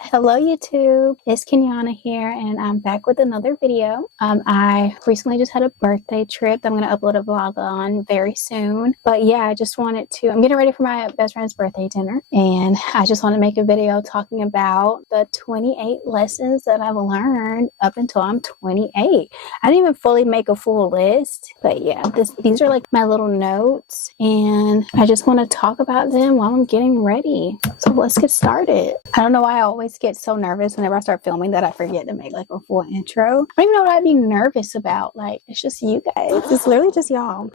Hello YouTube, it's Kenyana here and I'm back with another video. I recently just had a birthday trip that I'm going to upload a vlog on very soon. But yeah, I'm getting ready for my best friend's birthday dinner and I just want to make a video talking about the 28 lessons that I've learned up until I'm 28. I didn't even fully make a full list, but yeah, these are like my little notes and I just want to talk about them while I'm getting ready. So let's get started. I don't know why I always get so nervous whenever I start filming that I forget to make like a full intro. I don't even know what I'd be nervous about. Like, it's just you guys. It's literally just y'all.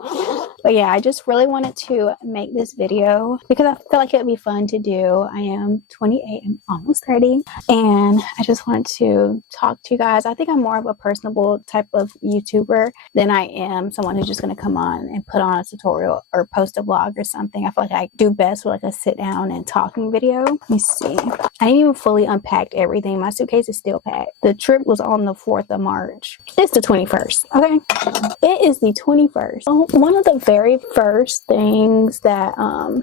But yeah, I just really wanted to make this video because I feel like it would be fun to do. I am 28, I'm almost 30, and I just wanted to talk to you guys. I think I'm more of a personable type of YouTuber than I am someone who's just going to come on and put on a tutorial or post a vlog or something. I feel like I do best with like a sit down and talking video. Let me see. I didn't even fully unpacked everything. My suitcase is still packed. The trip was on the 4th of March. It's the 21st, okay? It is the 21st. One of the very first things that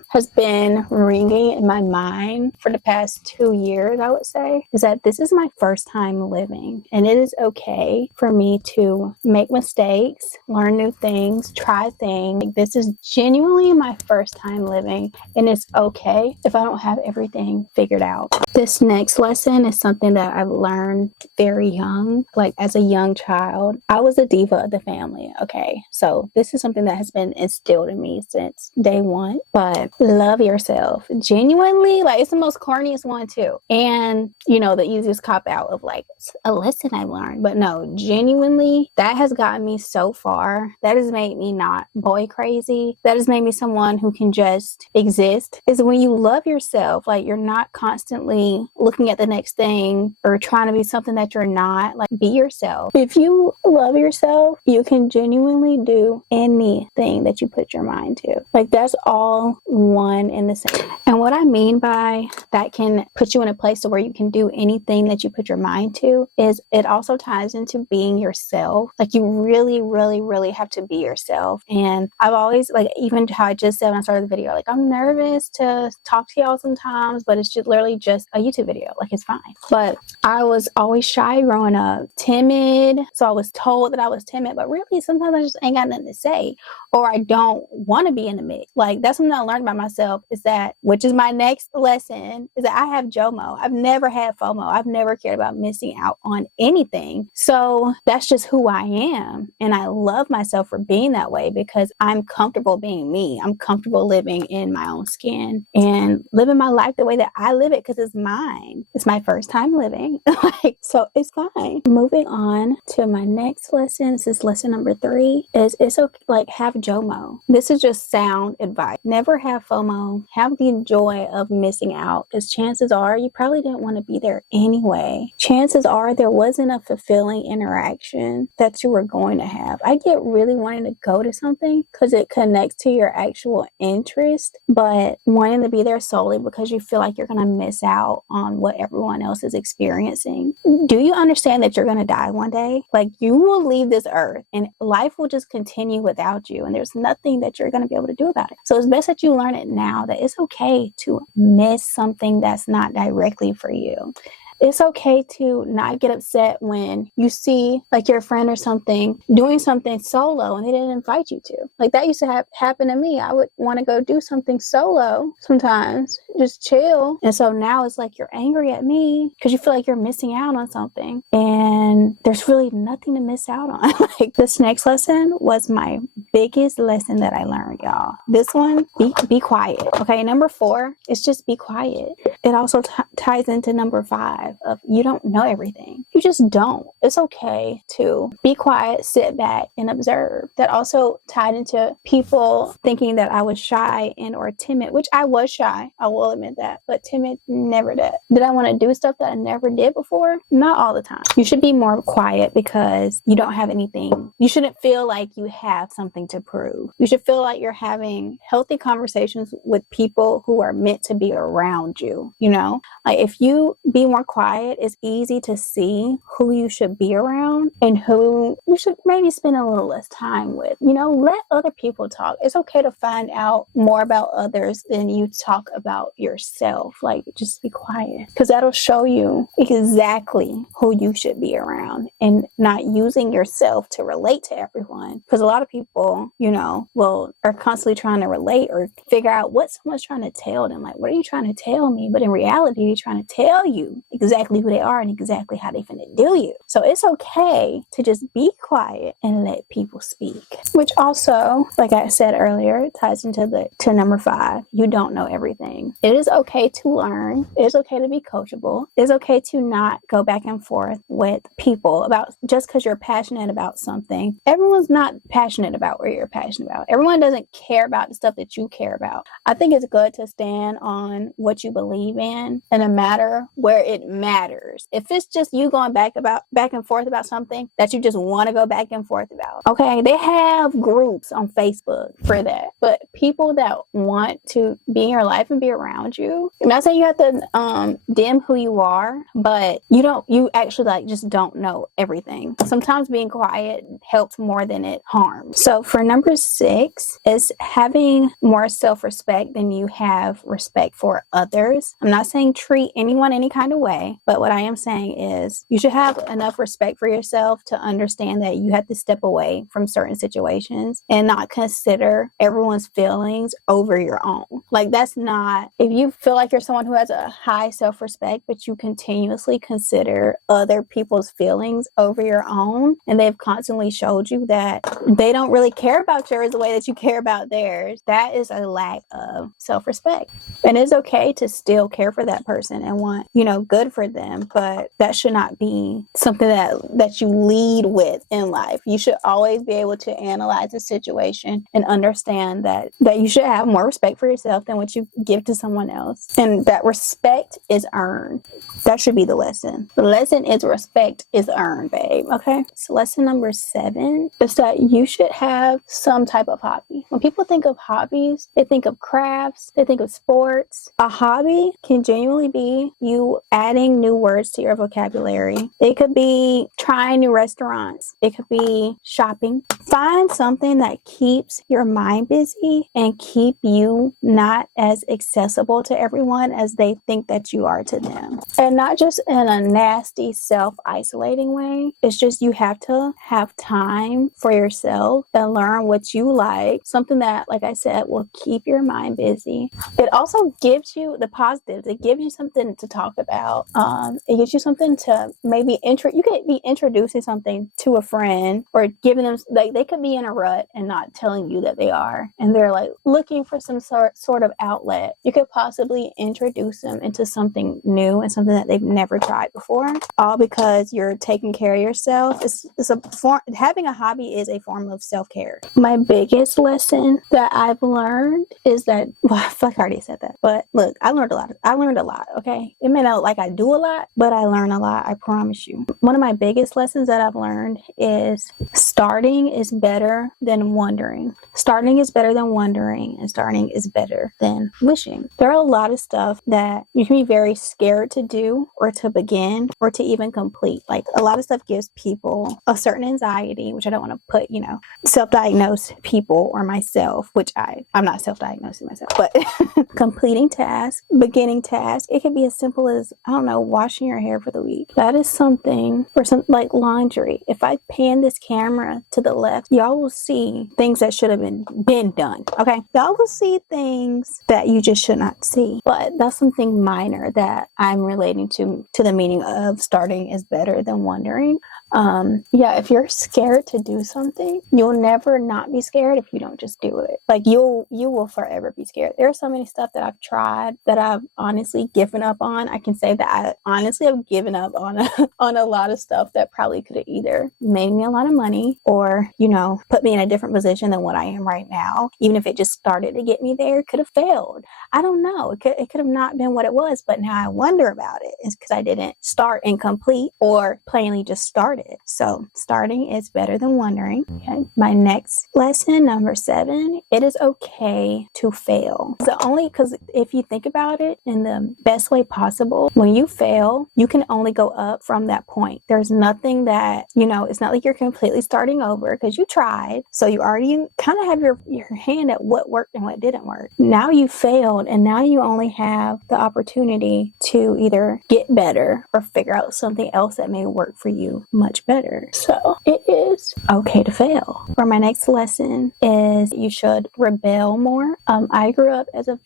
has been ringing in my mind for the past 2 years, I would say, is that this is my first time living. And it is okay for me to make mistakes, learn new things, try things. Like, this is genuinely my first time living. And it's okay if I don't have everything figured out. This next lesson is something that I've learned very young, like as a young child. I was a diva of the family, okay? So this is something that has been instilled in me since day one. But love yourself. Genuinely, like, it's the most corniest one too. And, you know, the easiest cop out of like a lesson I learned. But no, genuinely, that has gotten me so far. That has made me not boy crazy. That has made me someone who can just exist. Is when you love yourself, like you're not constantly looking at the next thing or trying to be something that you're not. Like, be yourself. If you love yourself, you can genuinely do anything that you put your mind to. Like, that's all one and the same. And what I mean by that can put you in a place to where you can do anything that you put your mind to is it also ties into being yourself. Like, you really, really, really have to be yourself. And I've always, like, even how I just said when I started the video, like, I'm nervous to talk to y'all sometimes, but it's just literally just a YouTube video. Like, it's fine. But I was always shy growing up, timid. So I was told that I was timid, but really sometimes I just ain't got nothing to say, or I don't want to be in the mix. Like, that's something I learned about myself, is that, which is my next lesson, is that I have JOMO. I've never had FOMO. I've never cared about missing out on anything. So that's just who I am. And I love myself for being that way because I'm comfortable being me. I'm comfortable living in my own skin and living my life the way that I live it because it's mine. It's my first time living. Like, so it's fine. Moving on to my next lesson. This is lesson number 3. It's okay, like, have JOMO. This is just sound advice. Never have FOMO. Have the joy of missing out, because chances are you probably didn't want to be there anyway. Chances are there wasn't a fulfilling interaction that you were going to have. I get really wanting to go to something because it connects to your actual interest, but wanting to be there solely because you feel like you're going to miss out on what everyone else is experiencing. Do you understand that you're going to die one day? Like, you will leave this earth and life will just continue without you, and there's nothing that you're going to be able to do about it. So it's best that you learn it now, that it's okay to miss something that's not directly for you. It's okay to not get upset when you see like your friend or something doing something solo and they didn't invite you to. Like, that used to happen to me. I would want to go do something solo sometimes, just chill. And so now it's like you're angry at me because you feel like you're missing out on something. And there's really nothing to miss out on. Like, this next lesson was my biggest lesson that I learned, y'all. This one, be quiet. Okay, number 4 is just be quiet. It also ties into number 5 of you don't know everything. You just don't. It's okay to be quiet, sit back, and observe. That also tied into people thinking that I was shy and or timid, which I was shy. I will admit that. But timid, never did. Did I want to do stuff that I never did before? Not all the time. You should be more quiet because you don't have anything. You shouldn't feel like you have something to prove. You should feel like you're having healthy conversations with people who are meant to be around you, you know? Like, if you be more quiet, it's easy to see who you should be around and who you should maybe spend a little less time with. You know, let other people talk. It's okay to find out more about others than you talk about yourself. Like, just be quiet, because that'll show you exactly who you should be around, and not using yourself to relate to everyone. Because a lot of people, you know, are constantly trying to relate or figure out what someone's trying to tell them. Like, what are you trying to tell me? But in reality, they're trying to tell you exactly who they are and exactly how they finna do you. So it's okay to just be quiet and let people speak. Which also, like I said earlier, ties into number 5. You don't know everything. It is okay to learn. It is okay to be coachable. It is okay to not go back and forth with people about just because you're passionate about something. Everyone's not passionate about what you're passionate about. Everyone doesn't care about the stuff that you care about. I think it's good to stand on what you believe in a matter where it matters. If it's just you going back and forth about something that you just want to go back and forth about, okay, they have groups on Facebook for that. But people that want to be in your life and be around you, I'm not saying you have to dim who you are, but you actually like just don't know everything. Sometimes being quiet helps more than it harms. So for number 6 is having more self-respect than you have respect for others. I'm not saying treat anyone any kind of way, but what I am saying is you should have enough respect for yourself to understand that you have to step away from certain situations and not consider everyone's feelings over your own. Like, that's not, if you feel like you're someone who has a high self-respect, but you continuously consider other people's feelings over your own, and they've constantly showed you that they don't really care about yours the way that you care about theirs, that is a lack of self-respect. And it's okay to still care for that person and want, you know, good for them, but that should not be something that you lead with in life. You should always be able to analyze the situation and understand that you should have more respect for yourself than what you give to someone else. And that respect is earned. That should be the lesson. The lesson is respect is earned, babe. Okay? So lesson number 7 is that you should have some type of hobby. When people think of hobbies, they think of crafts, they think of sports. A hobby can genuinely be you adding new words to your vocabulary. It could be trying new restaurants. It could be shopping. Find something that keeps your mind busy and keep you not as accessible to everyone as they think that you are to them. And not just in a nasty self-isolating way. It's just you have to have time for yourself and learn what you like. Something that, like I said, will keep your mind busy. It also gives you the positives. It gives you something to talk about. It gives you something to maybe you could be introducing something to a friend or giving them, like, they could be in a rut and not telling you that they are, and they're like looking for some sort of outlet. You could possibly introduce them into something new and something that they've never tried before, all because you're taking care of yourself. It's a form. Having a hobby is a form of self-care. My biggest lesson that I've learned is that, well, I feel like I already said that, but look, I learned a lot. Okay, it may not look like I do a lot, but I learn a lot, I promise you. One of my biggest lessons that I've learned is starting is better than wondering. Starting is better than wondering, and starting is better than wishing. There are a lot of stuff that you can be very scared to do or to begin or to even complete. Like, a lot of stuff gives people a certain anxiety, which I don't want to put, self-diagnosed people or myself, which I'm not self-diagnosing myself, but completing tasks, beginning tasks. It could be as simple as, I don't know, washing your hair for the week. That is something, or something like laundry. If I pan this camera to the left, y'all will see things that should have been done. Okay, y'all will see things that you just should not see. But that's something minor that I'm relating to the meaning of starting is better than wondering. If you're scared to do something, you'll never not be scared if you don't just do it. Like, you will forever be scared. There's so many stuff that I've tried that I've honestly given up on. I can say that I honestly have given up on a lot of stuff that probably could have either made me a lot of money or, put me in a different position than what I am right now. Even if it just started to get me there, it could have failed. I don't know. It could have not been what it was, but now I wonder about it. It's because I didn't start and complete, or plainly just started. started. So starting is better than wondering. Okay. My next lesson, number 7, it is okay to fail. Because if you think about it in the best way possible, when you fail, you can only go up from that point. There's nothing that, it's not like you're completely starting over because you tried. So you already kind of have your hand at what worked and what didn't work. Now you failed, and now you only have the opportunity to either get better or figure out something else that may work for you much better. So it is okay to fail. For my next lesson is you should rebel more. I grew up as I'm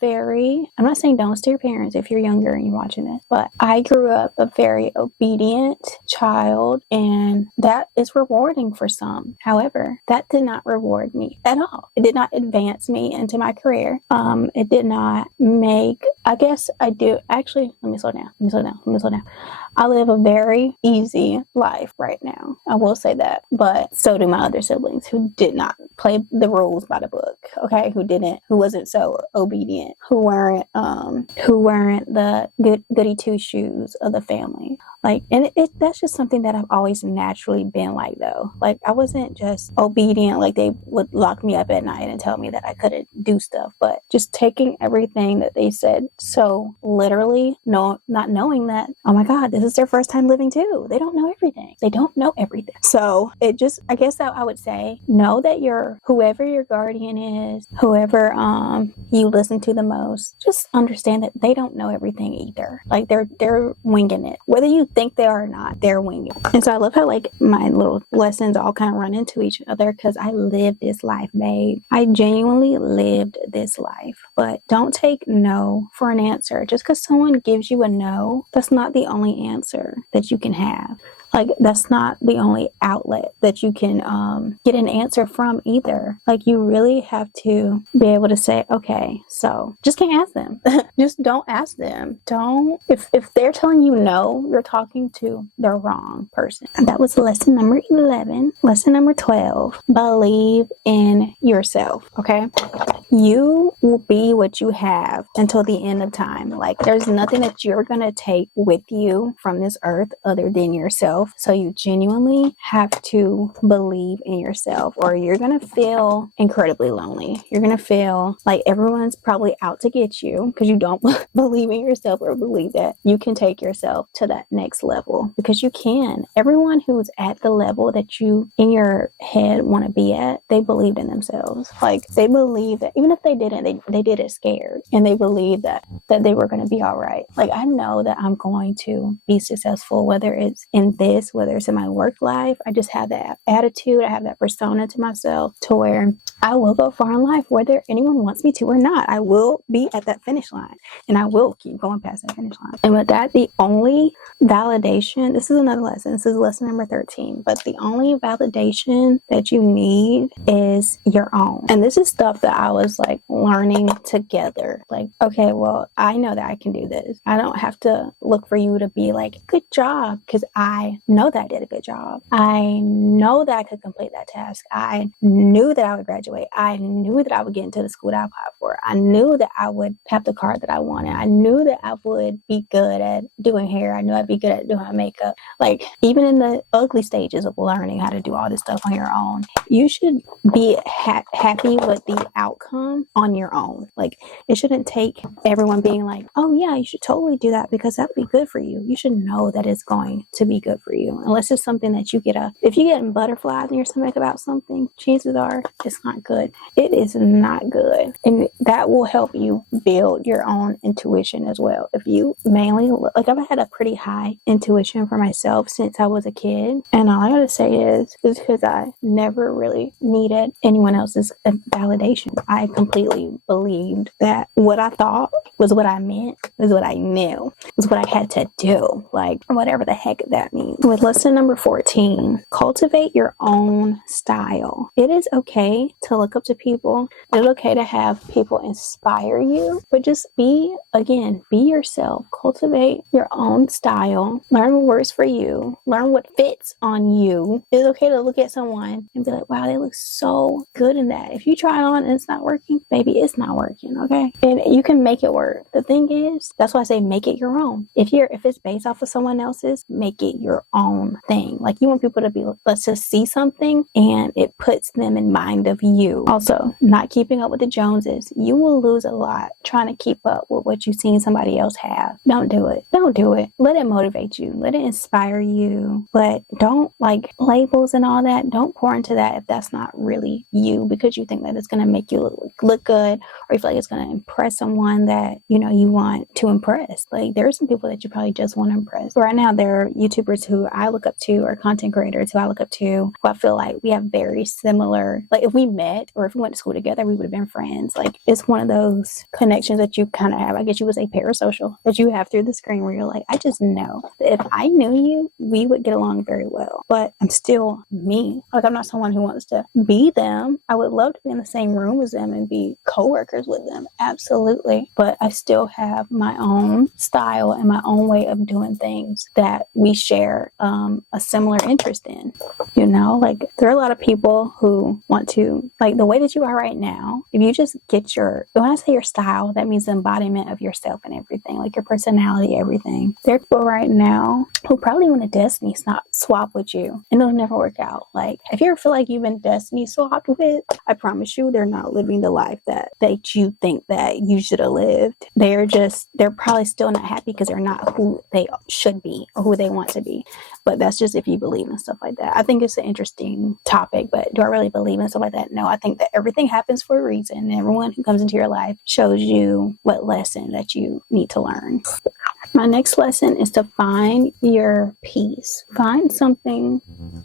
not saying don't listen to your parents if you're younger and you're watching this, but I grew up a very obedient child, and that is rewarding for some. However, that did not reward me at all. It did not advance me into my career. It did not make, I guess I do. Actually, let me slow down. I live a very easy life right now. I will say that, but so do my other siblings who did not play the rules by the book. Okay. Who wasn't so obedient, who weren't the goody two shoes of the family. That's just something that I've always naturally been like, though. Like, I wasn't just obedient, like they would lock me up at night and tell me that I couldn't do stuff, but just taking everything that they said so literally, not knowing that, oh my God, this is their first time living too. They don't know everything. So I guess that I would say, know that whoever your guardian is, whoever you listen to the most, just understand that they don't know everything either. Like, they're winging it. Whether you think they are or not, they're winging. And so I love how my little lessons all kind of run into each other, because I lived this life, babe. I genuinely lived this life. But don't take no for an answer. Just because someone gives you a no, that's not the only answer that you can have. Like, that's not the only outlet that you can get an answer from either. Like, you really have to be able to say, okay, so just can't ask them. Just don't ask them. If they're telling you no, you're talking to the wrong person. And that was lesson number 11. Lesson number 12, believe in yourself. Okay. You will be what you have until the end of time. Like, there's nothing that you're going to take with you from this earth other than yourself. So you genuinely have to believe in yourself, or you're going to feel incredibly lonely. You're going to feel like everyone's probably out to get you because you don't believe in yourself or believe that you can take yourself to that next level, because you can. Everyone who's at the level that you in your head want to be at, they believed in themselves. Like, they believe that even if they didn't, they did it scared, and they believed that they were going to be all right. Like, I know that I'm going to be successful, whether it's in this, whether it's in my work life. I just have that attitude. I have that persona to myself to where I will go far in life, whether anyone wants me to or not. I will be at that finish line, and I will keep going past that finish line. And with that, the only validation, this is another lesson. This is lesson number 13, but the only validation that you need is your own. And this is stuff that I was learning together. Like, okay, well, I know that I can do this. I don't have to look for you to be like, good job, because I know that I did a good job. I know that I could complete that task. I knew that I would graduate. I knew that I would get into the school that I applied for. I knew that I would have the car that I wanted. I knew that I would be good at doing hair. I knew I'd be good at doing my makeup. Like, even in the ugly stages of learning how to do all this stuff on your own, you should be happy with the outcome on your own. Like, it shouldn't take everyone being like, oh yeah, you should totally do that because that would be good for you. You should know that it's going to be good for you. Unless it's something that you if you get butterflies in your stomach about something, chances are it's not good. It is not good. And that will help you build your own intuition as well. If you mainly, I've had a pretty high intuition for myself since I was a kid. And all I gotta say is because I never really needed anyone else's validation. I completely believed that what I thought was what I meant, was what I knew, was what I had to do. Like, whatever the heck that means. With lesson number 14, cultivate your own style. It is okay to look up to people. It's okay to have people inspire you, but just be yourself. Cultivate your own style. Learn what works for you. Learn what fits on you. It's okay to look at someone and be like, wow, they look so good in that. If you try it on and it's not working, working, baby, it's not working, okay? And you can make it work. The thing is, that's why I say make it your own. If it's based off of someone else's, make it your own thing. Like, you want people to be, let's just see something and it puts them in mind of you. Also, not keeping up with the Joneses. You will lose a lot trying to keep up with what you've seen somebody else have. Don't do it. Don't do it. Let it motivate you. Let it inspire you. But don't, like, labels and all that. Don't pour into that if that's not really you, because you think that it's going to make you look good, or you feel like it's going to impress someone that, you know, you want to impress. Like, there are some people that you probably just want to impress. Right now, there are YouTubers who I look up to, or content creators who I look up to, who I feel like we have very similar, like, if we met or if we went to school together, we would have been friends. Like, it's one of those connections that you kind of have, I guess you would say parasocial, that you have through the screen, where you're like, I just know that if I knew you, we would get along very well. But I'm still me. Like, I'm not someone who wants to be them. I would love to be in the same room as them and be co-workers with them. Absolutely. But I still have my own style and my own way of doing things that we share a similar interest in. You know, like, there are a lot of people who want to, like, the way that you are right now, if you just get when I say your style, that means the embodiment of yourself and everything, like your personality, everything. There are people right now who probably want to destiny swap with you, and it'll never work out. Like, if you ever feel like you've been destiny swapped with, I promise you, they're not living the life that you think that you should have lived. They're probably still not happy because they're not who they should be or who they want to be. But that's just if you believe in stuff like that. I think it's an interesting topic, but do I really believe in stuff like that? No, I think that everything happens for a reason. Everyone who comes into your life shows you what lesson that you need to learn. My next lesson is to find your peace. Find something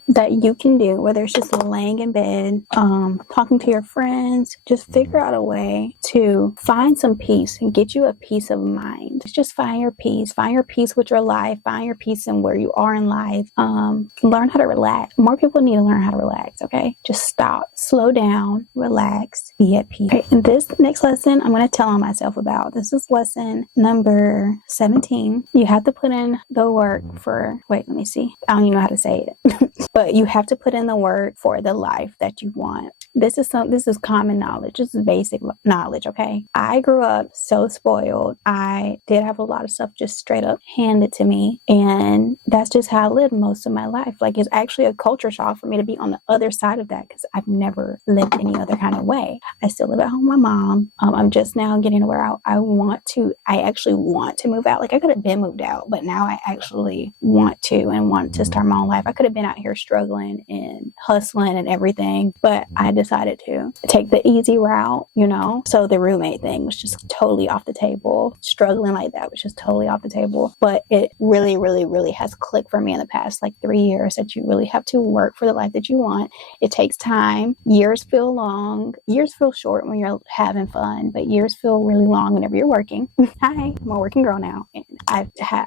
that you can do, whether it's just laying in bed, talking to your friends. Just figure out a way to find some peace and get you a peace of mind. Just find your peace. Find your peace with your life. Find your peace in where you are in life. Learn how to relax. More people need to learn how to relax, okay? Just stop, slow down, relax, be at peace. Okay, and this next lesson I'm going to tell on myself about. This is lesson number 17. You have to put in the work for, wait, let me see. I don't even know how to say it. But you have to put in the work for the life that you want. This is common knowledge. This is basic knowledge, okay? I grew up so spoiled. I did have a lot of stuff just straight up handed to me. And that's just how I lived most of my life. Like, it's actually a culture shock for me to be on the other side of that, because I've never lived any other kind of way. I still live at home with my mom. I'm just now getting to where I actually want to move out. Like, I could have been moved out, but now I actually want to start my own life. I could have been out here struggling and hustling and everything, but I decided to take the easy route, you know? So the roommate thing was just totally off the table. Struggling like that was just totally off the table. But it really, really, really has clicked for me in the past, like, 3 years, that you really have to work for the life that you want. It takes time. Years feel long. Years feel short when you're having fun, but years feel really long whenever you're working. Hi, I'm a working girl now. And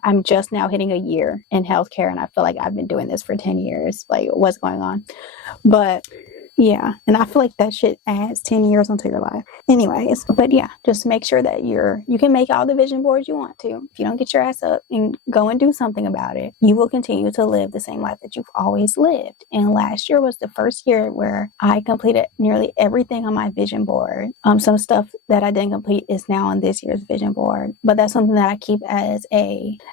I'm just now hitting a year in healthcare, and I feel like I've been doing this for 10 years. Like, what's going on? But yeah, and I feel like that shit adds 10 years onto your life. Anyways, but yeah, just make sure that you can make all the vision boards you want to. If you don't get your ass up and go and do something about it, you will continue to live the same life that you've always lived. And last year was the first year where I completed nearly everything on my vision board. Some stuff that I didn't complete is now on this year's vision board, but that's something that I keep as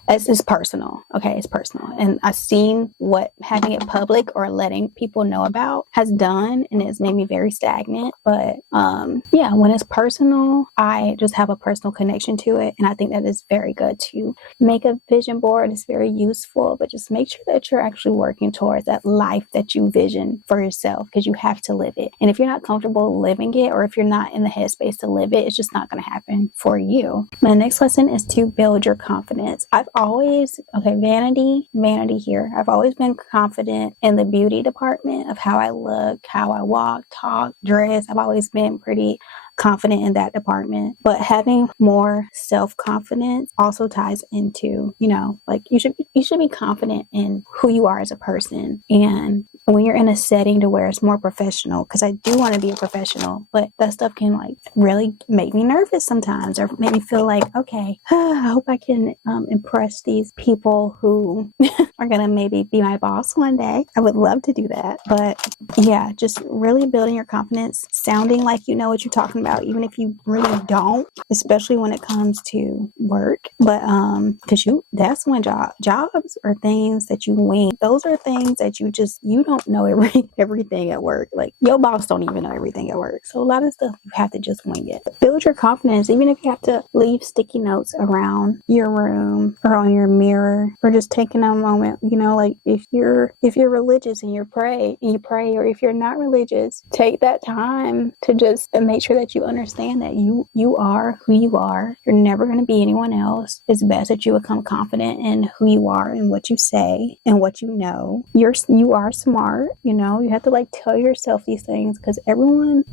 it's personal. Okay, it's personal. And I've seen what having it public or letting people know about has done, and it's made me very stagnant. But yeah, when it's personal, I just have a personal connection to it, and I think that is very good to make a vision board. It's very useful, but just make sure that you're actually working towards that life that you vision for yourself, because you have to live it. And if you're not comfortable living it, or if you're not in the headspace to live it, it's just not going to happen for you. My next lesson is to build your confidence. Vanity here. I've always been confident in the beauty department of how I look, how I walk, talk, dress. I've always been pretty confident in that department. But having more self-confidence also ties into, you know, like, you should be confident in who you are as a person. And when you're in a setting to where it's more professional, because I do want to be a professional, but that stuff can, like, really make me nervous sometimes, or make me feel like, okay, I hope I can impress these people who are gonna maybe be my boss one day. I would love to do that. But yeah, just really building your confidence, sounding like you know what you're talking about, even if you really don't, especially when it comes to work. But because that's when jobs are things that you wing. Those are things that you don't know everything at work. Like your boss don't even know everything at work. So a lot of stuff you have to just wing it. Build your confidence, even if you have to leave sticky notes around your room or on your mirror, or just taking a moment, like if you're religious and you pray, or if you're not religious, take that time to just make sure that you understand that you are who you are. You're never going to be anyone else. It's best that you become confident in who you are and what you say and what you know. You are smart, you have to like tell yourself these things, because everyone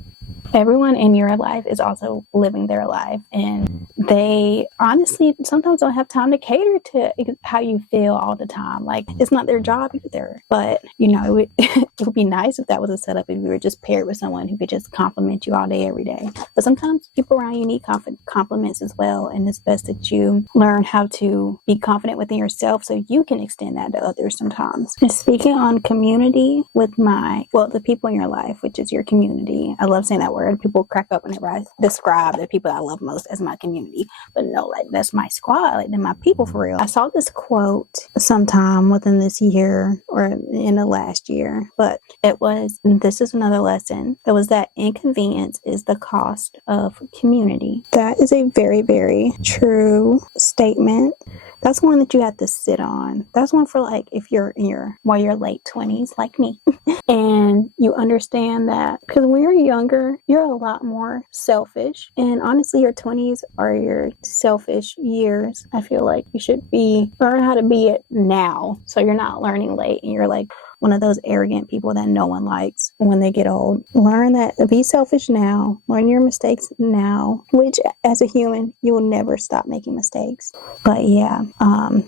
in your life is also living their life, and they honestly sometimes don't have time to cater to how you feel all the time. Like, it's not their job either. But it would be nice if that was a setup, if you were just paired with someone who could just compliment you all day every day. But sometimes people around you need compliments as well, and it's best that you learn how to be confident within yourself so you can extend that to others sometimes. And speaking on community with the people in your life, which is your community. I love saying that word. People crack up whenever I describe the people I love most as my community. But no, like, that's my squad. Like, they're my people for real. I saw this quote sometime within this year or in the last year, but this is another lesson. It was that inconvenience is the cost of community. That is a very, very true statement. That's one that you have to sit on. That's one for like if you're in your late 20s like me and you understand that, because when you're younger, you're a lot more selfish, and honestly your 20s are your selfish years. I feel like you should learn how to be it now, so you're not learning late and you're like one of those arrogant people that no one likes when they get old. Learn that, be selfish now, learn your mistakes now, which as a human, you will never stop making mistakes. But yeah,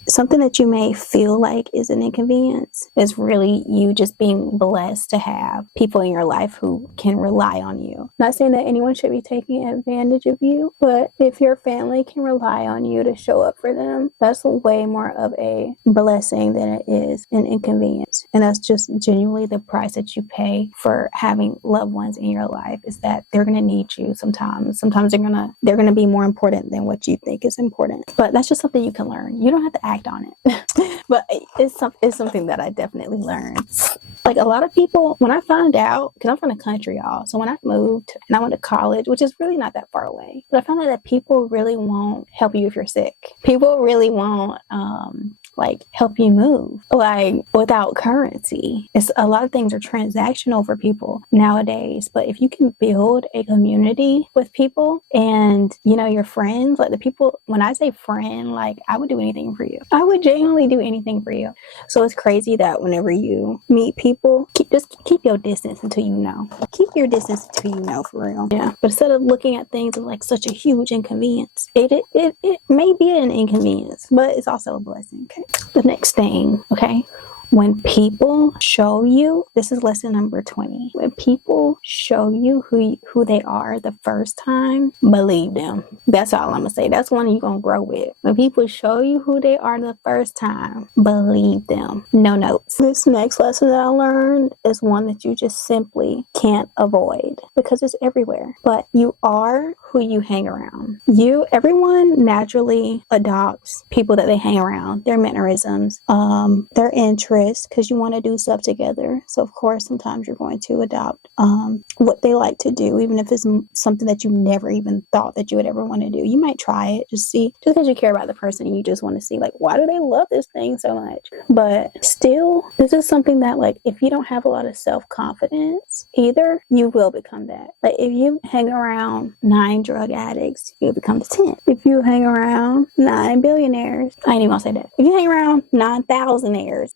something that you may feel like is an inconvenience is really you just being blessed to have people in your life who can rely on you. Not saying that anyone should be taking advantage of you, but if your family can rely on you to show up for them, that's way more of a blessing than it is an inconvenience. And that's just genuinely the price that you pay for having loved ones in your life, is that they're going to need you sometimes. Sometimes they're going to be more important than what you think is important. But that's just something you can learn. You don't have to act on it. But it's something that I definitely learned. Like, a lot of people, when I found out, because I'm from the country, y'all, so when I moved and I went to college, which is really not that far away, but I found out that people really won't help you if you're sick. People really won't help you move, like, without currency. It's a lot of things are transactional for people nowadays. But if you can build a community with people and your friends, like the people, when I say friend, like, I would do anything for you. I would genuinely do anything for you. So it's crazy that whenever you meet people, keep your distance until you know. Keep your distance until you know, for real. Yeah. But instead of looking at things as like such a huge inconvenience, it may be an inconvenience, but it's also a blessing. Okay. The next thing, okay? When people show you, this is lesson number 20. When people show you who they are the first time, believe them. That's all I'm going to say. That's one you're going to grow with. When people show you who they are the first time, believe them. No notes. This next lesson that I learned is one that you just simply can't avoid, because it's everywhere. But you are who you hang around. Everyone naturally adopts people that they hang around, their mannerisms, their interests, because you want to do stuff together. So of course, sometimes you're going to adopt what they like to do, even if it's something that you never even thought that you would ever want to do. You might try it, just because you care about the person and you just want to see, like, why do they love this thing so much? But still, this is something that, like, if you don't have a lot of self-confidence either, you will become that. Like, if you hang around 9 drug addicts, you'll become the 10th. If you hang around 9 billionaires, I ain't even gonna say that. If you hang around 9,000aires,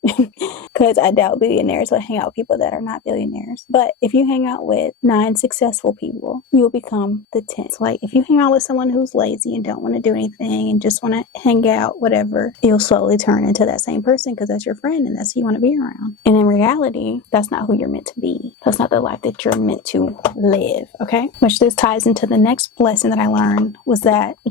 because I doubt billionaires will hang out with people that are not billionaires. But if you hang out with 9 successful people, you'll become the 10th. Like if you hang out with someone who's lazy and don't want to do anything and just want to hang out, whatever, you'll slowly turn into that same person because that's your friend and that's who you want to be around. And in reality, that's not who you're meant to be. That's not the life that you're meant to live. Okay, which this ties into the next lesson that I learned, which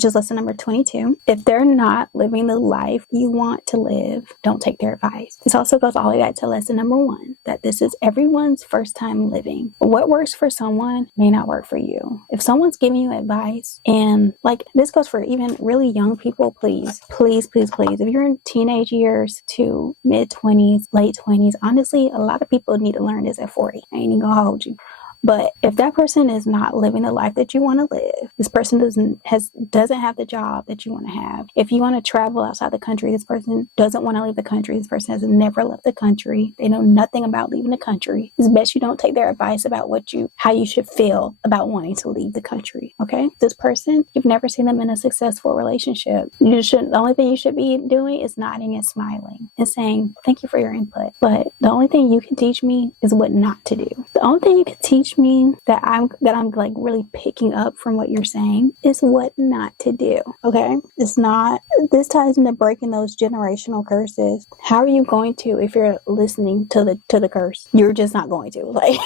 is lesson number 22. If they're not living the life you want to live, don't take their advice. This also goes all the way back to lesson number 1, that this is everyone's first time living. What works for someone may not work for you. If someone's giving you advice, and like this goes for even really young people, please, if you're in teenage years to mid 20s, late 20s, honestly, a lot of people need to learn this at 40. I ain't even gonna hold you. But if that person is not living the life that you want to live, this person doesn't have the job that you want to have. If you want to travel outside the country, this person doesn't want to leave the country. This person has never left the country. They know nothing about leaving the country. It's best you don't take their advice about how you should feel about wanting to leave the country. Okay? This person, you've never seen them in a successful relationship. The only thing you should be doing is nodding and smiling and saying, thank you for your input. But the only thing you can teach me is what not to do. The only thing you can teach me that I'm like really picking up from what you're saying is what not to do. Okay, this ties into breaking those generational curses. How are you going to, if you're listening to the curse? You're just not going to, like.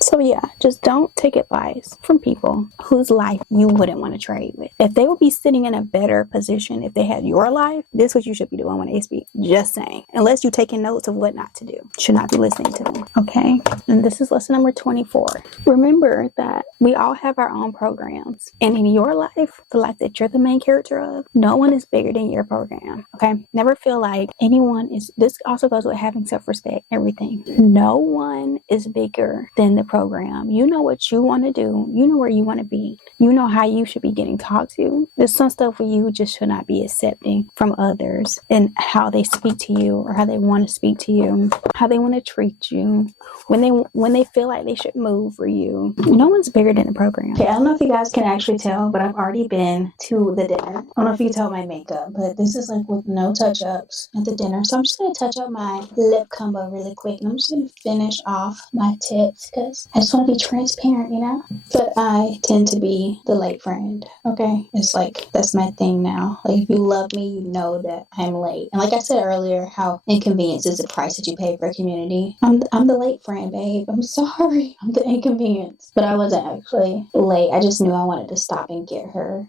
So yeah, just don't take advice from people whose life you wouldn't want to trade with. If they would be sitting in a better position if they had your life, this is what you should be doing when they speak. Just saying, unless you're taking notes of what not to do, you should not be listening to them. Okay, and this is lesson number 24. Remember that we all have our own programs, and in your life, the life that you're the main character of, no one is bigger than your program. Okay, never feel like anyone is. This also goes with having self-respect. Everything. No one is bigger than the program. You know what you want to do. You know where you want to be. You know how you should be getting talked to. There's some stuff where you just should not be accepting from others and how they speak to you or how they want to speak to you, how they want to treat you, when they feel like they should move for you. No one's bigger than the program. Okay, I don't know if you guys can actually tell, but I've already been to the dinner. I don't know if you can tell my makeup, but this is like with no touch-ups at the dinner. So I'm just going to touch up my lip combo really quick, and I'm just going to finish off my tips because I just want to be transparent, you know? But I tend to be the late friend, okay? It's like, that's my thing now. Like, if you love me, you know that I'm late. And like I said earlier, how inconvenience is the price that you pay for a community. I'm the late friend, babe. I'm sorry. I'm the inconvenience. But I wasn't actually late. I just knew I wanted to stop and get her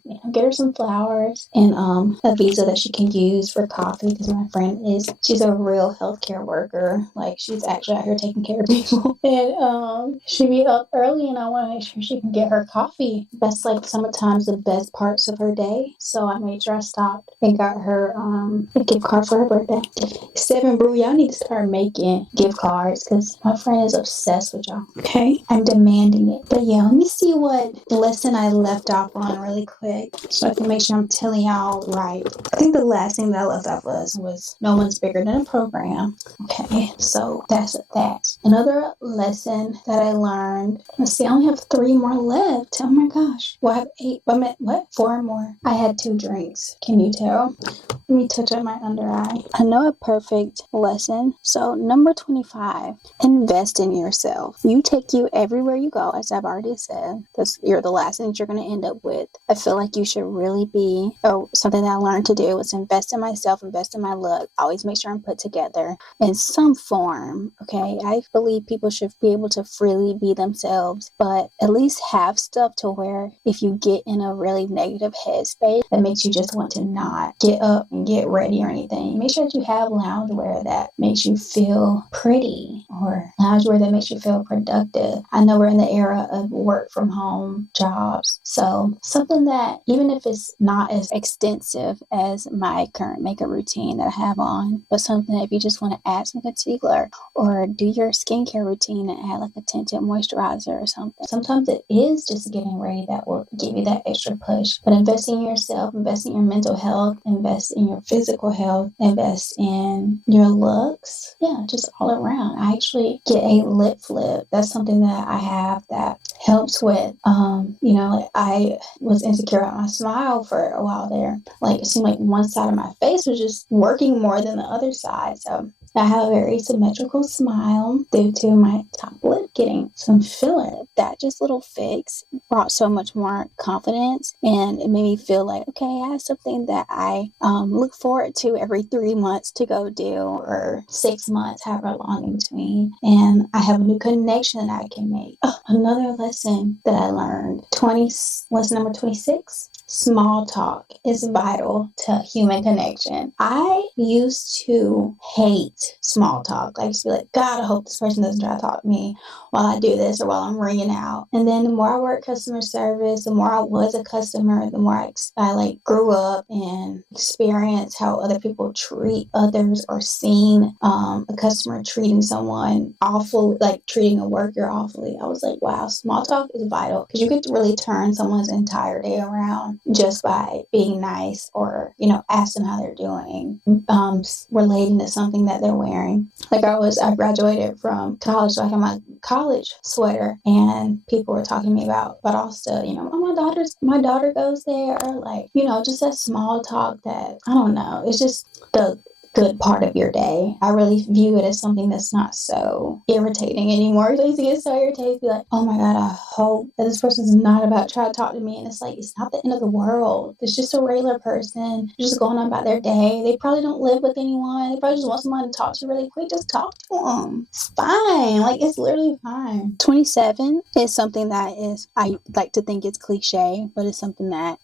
some flowers and a visa that she can use for coffee, because my friend she's a real healthcare worker. Like, she's actually out here taking care of people. And she be up early, and I want to make sure she can get her coffee. That's like sometimes the best parts of her day. So I made sure I stopped and got her a gift card for her birthday. 7 Brew, y'all need to start making gift cards because my friend is obsessed with y'all. Okay, I'm demanding it. But yeah, let me see what lesson I left off on really quick so I can make sure I'm telling y'all right. I think the last thing that I left off was no one's bigger than a program. Okay, so that's that. Another lesson that I learned. Let's see, I only have 3 more left. Oh my gosh. Well, I have 8. I meant what? 4 more. I had 2 drinks. Can you tell? Let me touch up my under eye. I know a perfect lesson. So number 25, invest in yourself. You take you everywhere you go, as I've already said. You're the last thing you're going to end up with. I feel like you should really be, something that I learned to do was invest in myself, invest in my look. Always make sure I'm put together in some form. Okay, I believe people should be able to freely be themselves, but at least have stuff to where if you get in a really negative headspace that makes you just want to not get up and get ready or anything, make sure that you have loungewear that makes you feel pretty or loungewear that makes you feel productive. I know we're in the era of work from home jobs, so something that, even if it's not as extensive as my current makeup routine that I have on, but something that if you just want to add some concealer or do your skincare routine and add like a tinted moisturizer or something. Sometimes it is just getting ready that will give you that extra push. But invest in yourself, invest in your mental health, invest in your physical health, invest in your looks. Yeah, just all around. I actually get a lip flip. That's something that I have that helps with, like I was insecure at my smile for a while there. Like, it seemed like one side of my face was just working more than the other side. So I have a very symmetrical smile due to my top lip getting some filler. That just little fix brought so much more confidence, and it made me feel like, okay, I have something that I look forward to every 3 months to go do, or 6 months, however long in between. And I have a new connection that I can make. Oh, another lesson that I learned. Lesson number 26. Small talk is vital to human connection. I used to hate small talk. I used to be like, God, I hope this person doesn't try to talk to me while I do this or while I'm ringing out. And then the more I worked customer service, the more I was a customer, the more I like grew up and experienced how other people treat others, or seen a customer treating someone awful, like treating a worker awfully. I was like, wow, small talk is vital, because you get to really turn someone's entire day around just by being nice, or, ask them how they're doing, relating to something that they're wearing. Like I graduated from college, so I had my college sweater, and people were talking to me about also, oh, my daughter goes there, like, just that small talk that, I don't know, it's just the good part of your day. I really view it as something that's not so irritating anymore. I used to get so irritated, be like, oh my God, I hope that this person's not about to try to talk to me. And it's like, it's not the end of the world. It's just a regular person just going on about their day. They probably don't live with anyone. They probably just want someone to talk to really quick. Just talk to them. It's fine. Like, it's literally fine. 27 is something that I like to think it's cliche, but it's something that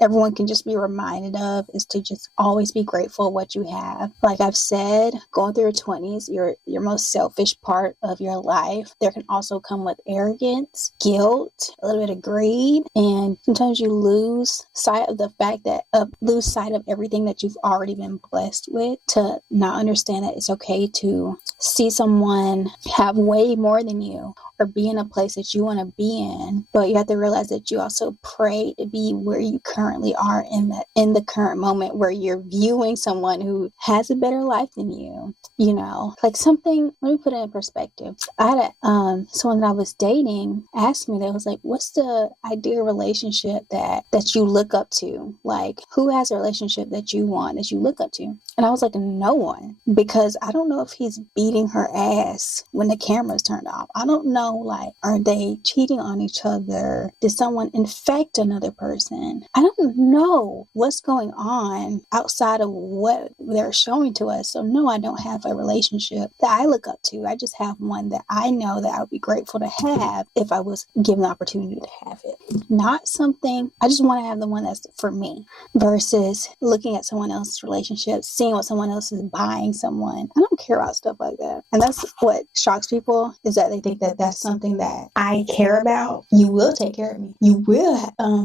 everyone can just be reminded of, is to just always be grateful what you have. Like I've said, going through your 20s, your most selfish part of your life. There can also come with arrogance, guilt, a little bit of greed, and sometimes you lose sight of everything that you've already been blessed with, to not understand that it's okay to see someone have way more than you, or be in a place that you want to be in, but you have to realize that you also pray to be where you currently are in the current moment, where you're viewing someone who has a better life than you. Like something. Let me put it in perspective. I had someone that I was dating asked me, they was like, "What's the ideal relationship that you look up to? Like, who has a relationship that you want, that you look up to?" And I was like, no one, because I don't know if he's beating her ass when the camera's turned off. I don't know. Like, are they cheating on each other? Did someone infect another person? I don't know what's going on outside of what they're showing to us. So no, I don't have a relationship that I look up to. I just have one that I know that I would be grateful to have if I was given the opportunity to have it. Not something, I just want to have the one that's for me, versus looking at someone else's relationship, seeing what someone else is buying someone. I don't care about stuff like that. And that's what shocks people, is that they think that that's something that I care about. You will take care of me. You will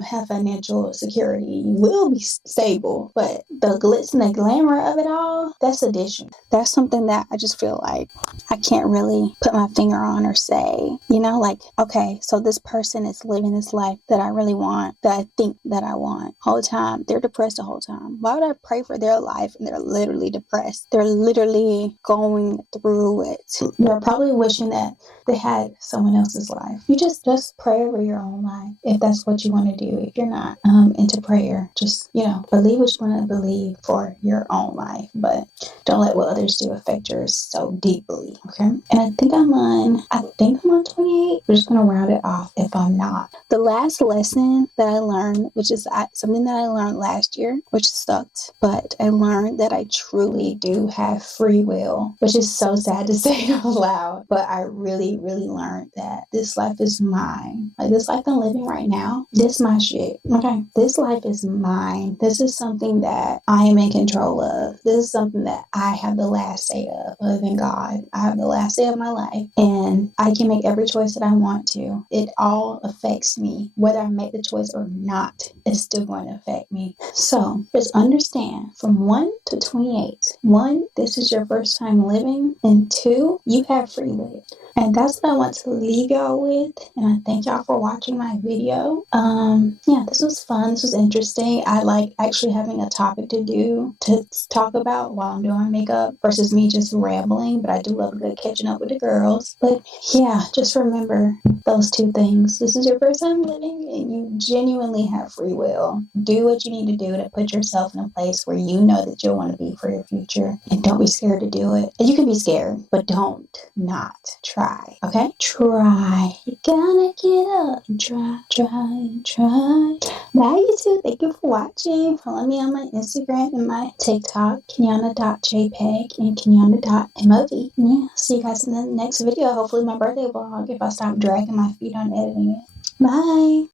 have financial security. You will be stable. But the glitz and the glamour of it all, that's addition. That's something that I just feel like I can't really put my finger on or say, like, okay, so this person is living this life that I really want, that I think that I want. Whole time, they're depressed the whole time. Why would I pray for their life and they're literally depressed? They're literally going through it. They're probably wishing that they had someone else's life. You just pray over your own life, if that's what you want to do. If you're not into prayer, just believe what you want to believe for your own life, but don't let what others do affect yours so deeply. Okay. And I think I'm on 28. We're just gonna round it off if I'm not. The last lesson that I learned, which is something that I learned last year, which sucked, but I learned that I truly do have free will, which is so sad to say out loud, but I really, really learned that this life is mine. Like, this life I'm living right now, this is my shit. Okay. This life is mine. This is something that I am in control of. This is something that I have the last say of, other than God. I have the last say of my life, and I can make every choice that I want to. It all affects me. Whether I make the choice or not, it's still going to affect me. So just understand, from 1 to 28. 1, this is your first time living, and 2, you have free will. And that's what I want to leave y'all with. And I thank y'all for watching my video. Yeah, this was fun. This was interesting. I like actually having a topic to talk about while I'm doing makeup versus me just rambling. But I do love a good catching up with the girls. But yeah, just remember those two things. This is your first time living and you genuinely have free will. Do what you need to do to put yourself in a place where you know that you'll want to be for your future. And don't be scared to do it. And you can be scared, but don't not try. Okay? Try. You gotta get up and try. Bye, YouTube. Thank you for watching. Follow me on my Instagram and my TikTok, Kenyana.jpg and Kenyana.mov. Yeah, see you guys in the next video. Hopefully my birthday vlog if I stop dragging my feet on editing it. Bye.